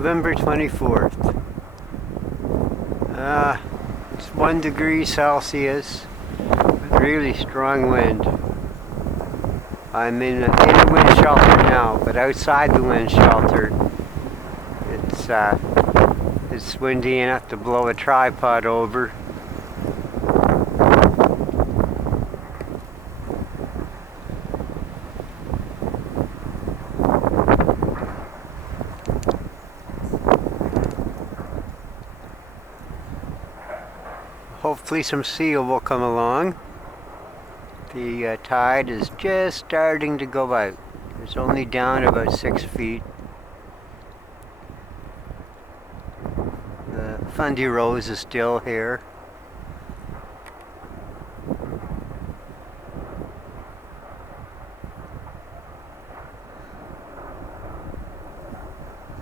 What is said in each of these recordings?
November 24th. It's 1 degree Celsius, with really strong wind. I'm in a wind shelter now, but outside the wind shelter, it's windy enough to blow a tripod over. Hopefully some seal will come along. The tide is just starting to go out. It's only down about 6 feet. The Fundy Rose is still here.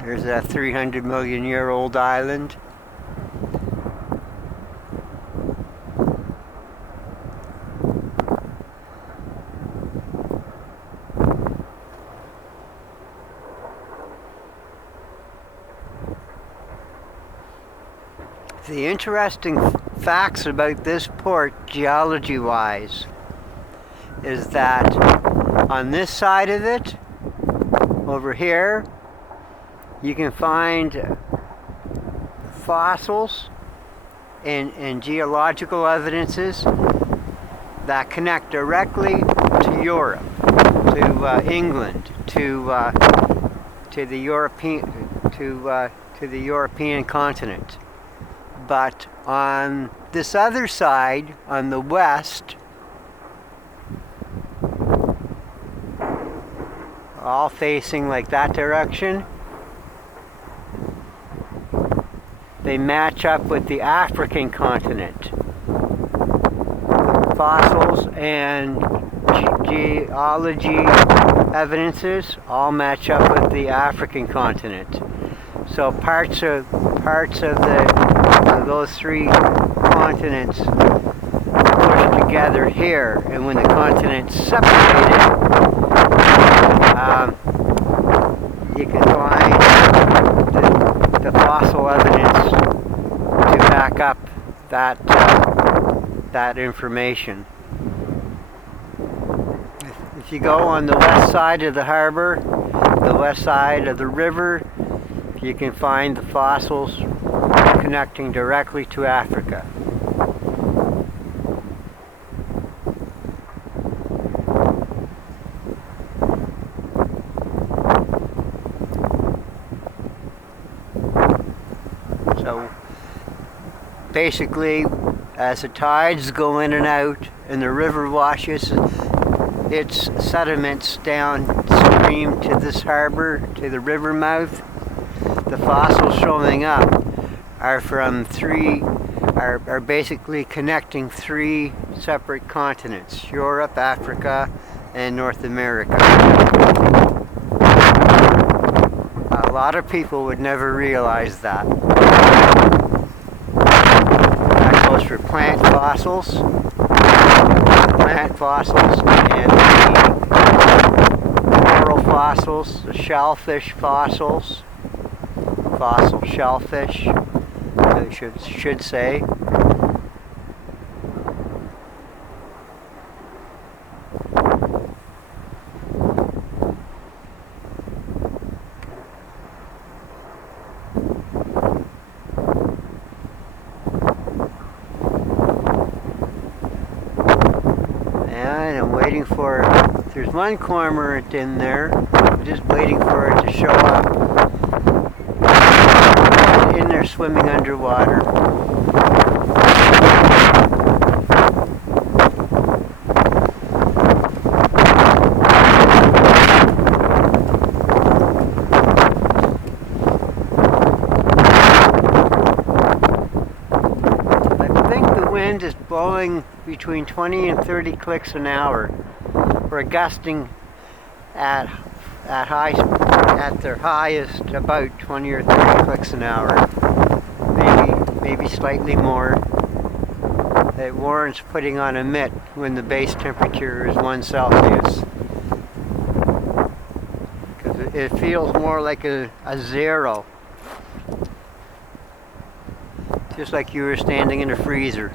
There's that 300 million year old island. The interesting facts about this port, geology-wise, is that on this side of it, over here, you can find fossils and geological evidences that connect directly to Europe, to England, to the European continent. But on this other side, on the west, all facing like that direction, they match up with the African continent. Fossils and geology evidences all match up with the African continent. So parts of those three continents pushed together here, and when the continents separated, you can find the fossil evidence to back up that information. If you go on the west side of the harbor, the west side of the river, you can find the fossils connecting directly to Africa. So basically, as the tides go in and out and the river washes its sediments downstream to this harbor, to the river mouth, the fossils showing up are basically connecting three separate continents: Europe, Africa, and North America. A lot of people would never realize that. That goes for plant fossils and the coral fossils, the shellfish fossils, fossil shellfish, I should say. And I'm waiting for, there's one cormorant in there. I'm just waiting for it to show up. In there swimming underwater. I think the wind is blowing between 20 and 30 clicks an hour. We're gusting at their highest about 20 or 30 clicks an hour, maybe slightly more. It warrants putting on a mitt when the base temperature is 1 Celsius, because it feels more like a zero just like you were standing in a freezer.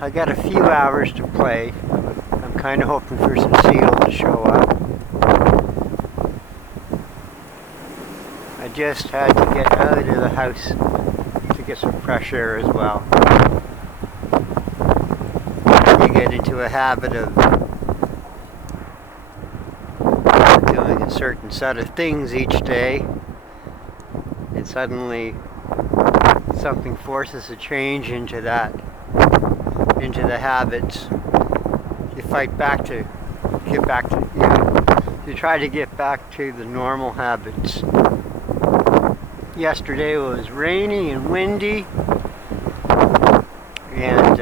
I got a few hours to play. I'm kind of hoping for some seal to show up. I just had to get out of the house to get some fresh air as well. You get into a habit of doing a certain set of things each day, and suddenly something forces a change into the habits. You fight back to get back to you try to get back to the normal habits. Yesterday was rainy and windy, and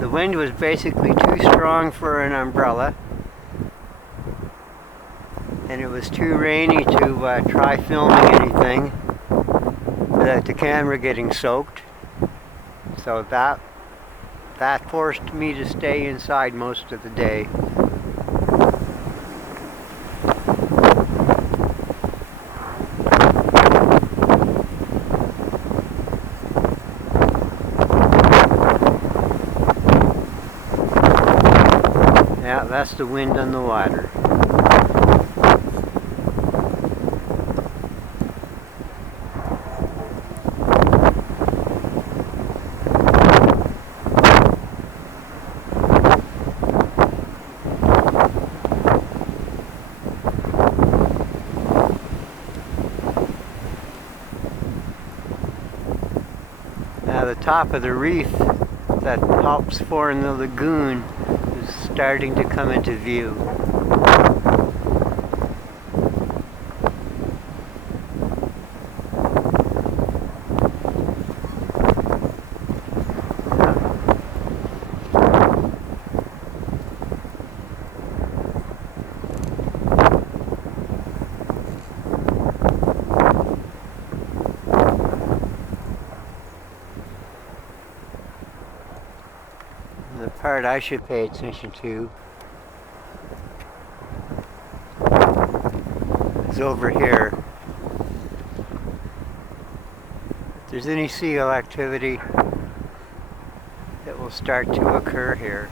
the wind was basically too strong for an umbrella, and it was too rainy to try filming anything without the camera getting soaked. So that forced me to stay inside most of the day. Yeah, that's the wind on the water. Now the top of the reef that helps form the lagoon is starting to come into view. part I should pay attention to is over here. If there's any seagull activity that will start to occur here.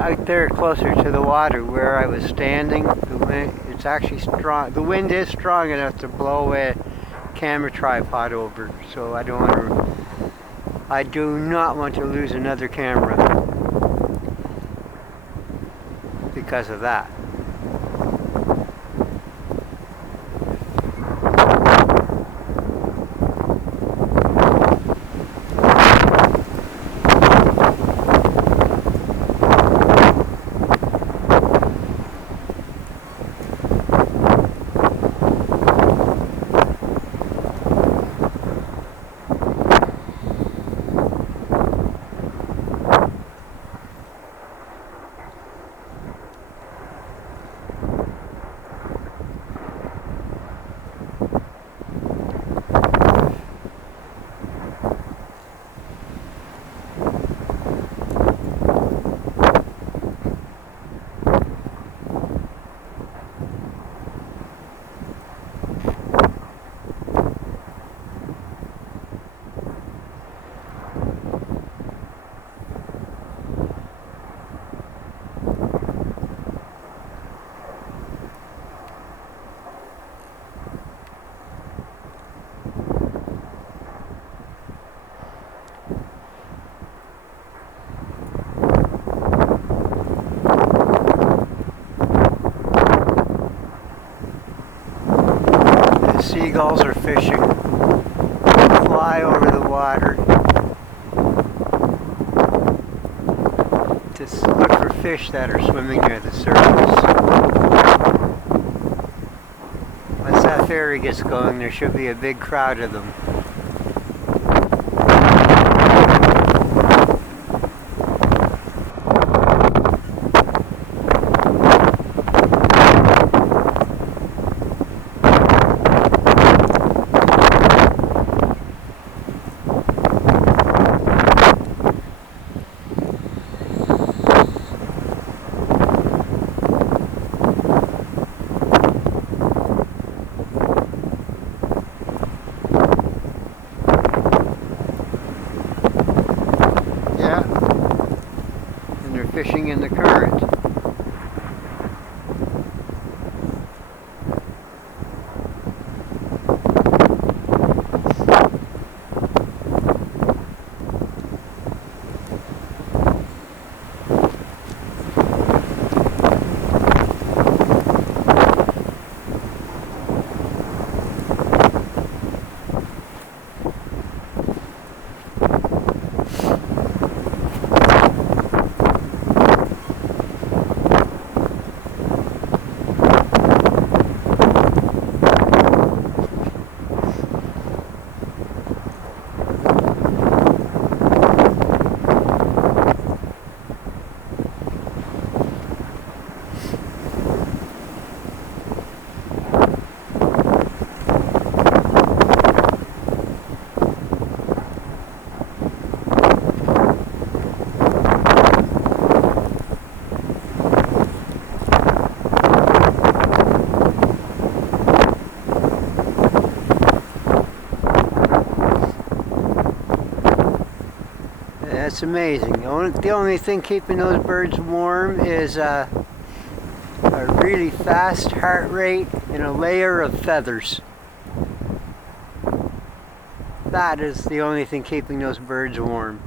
Out there closer to the water where I was standing, the wind, it's actually strong. The wind is strong enough to blow a camera tripod over, so I do not want to lose another camera because of that. Seagulls are fishing, fly over the water to look for fish that are swimming near the surface. Once that ferry gets going, there should be a big crowd of them. Fishing in the current. That's amazing. The only thing keeping those birds warm is a really fast heart rate and a layer of feathers. That is the only thing keeping those birds warm.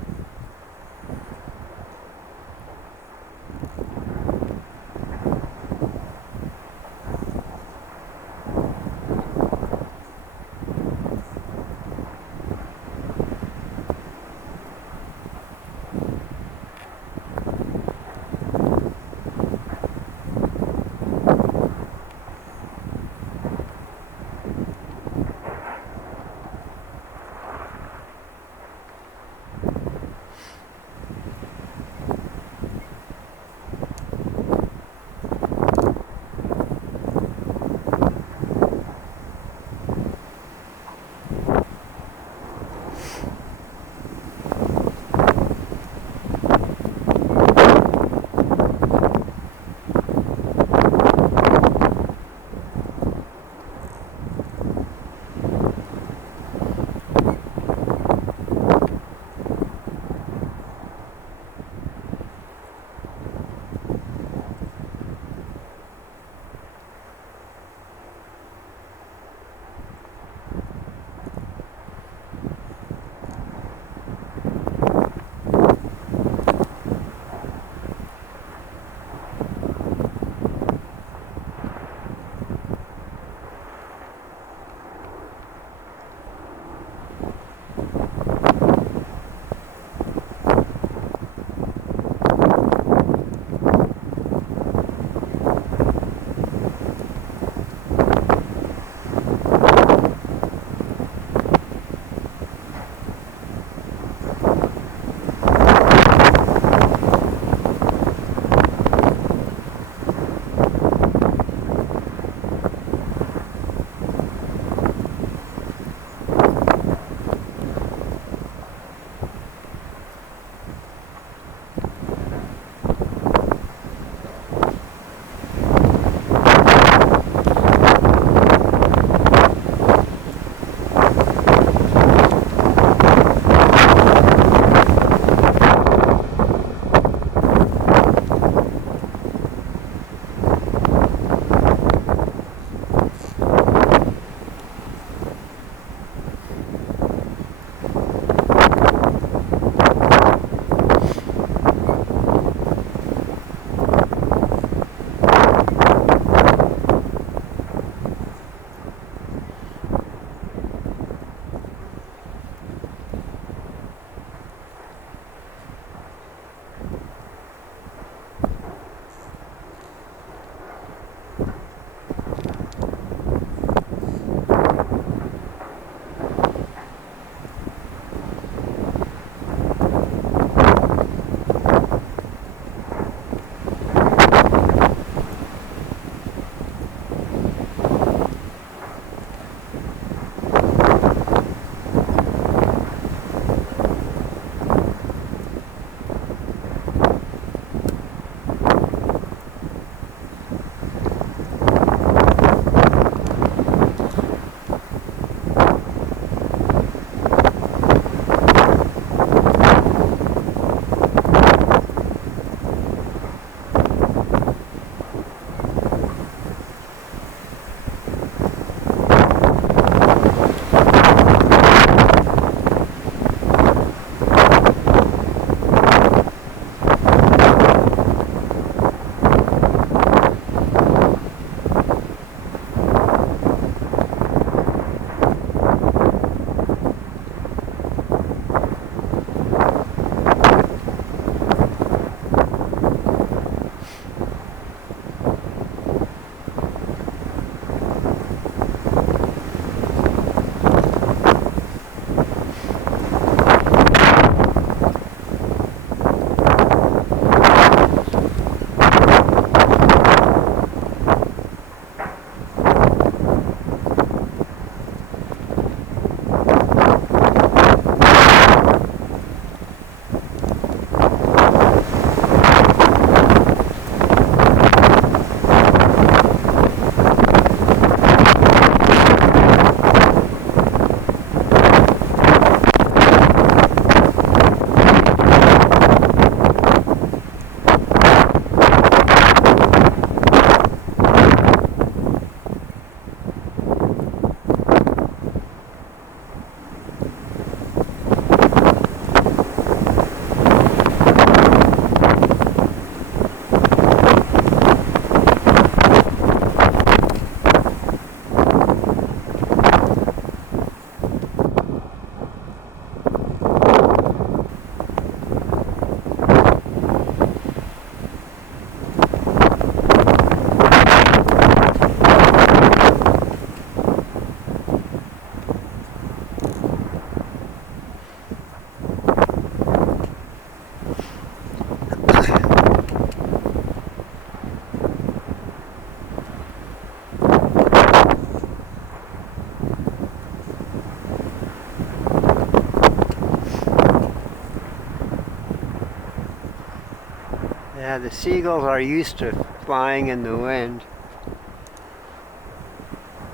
Yeah, the seagulls are used to flying in the wind.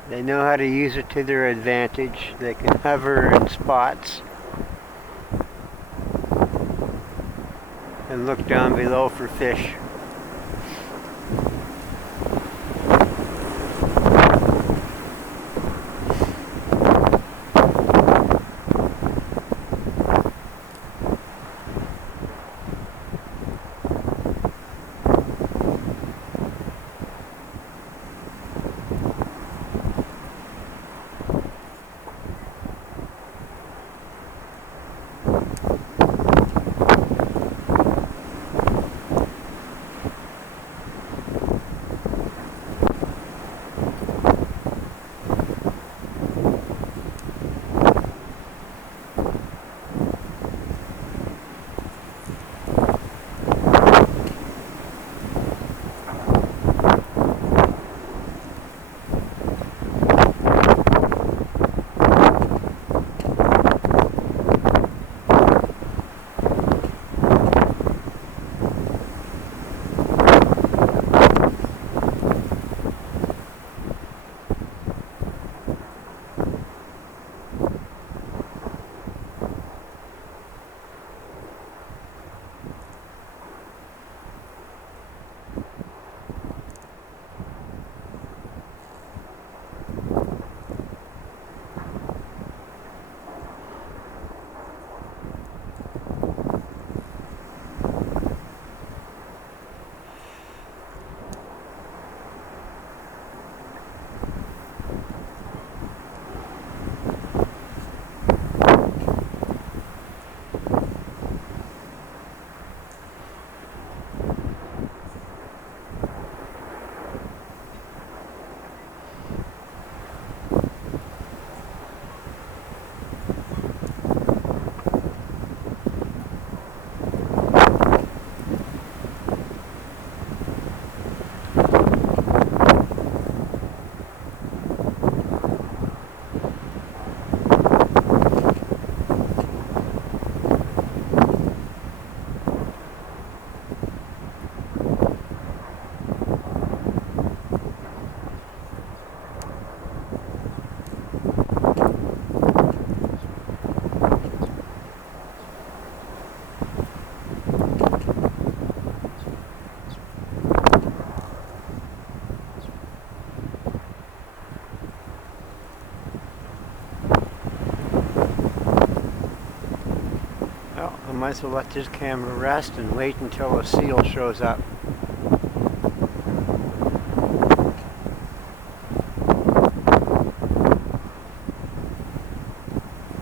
They know how to use it to their advantage. They can hover in spots and look down below for fish. Well, I might as well let this camera rest and wait until a seal shows up.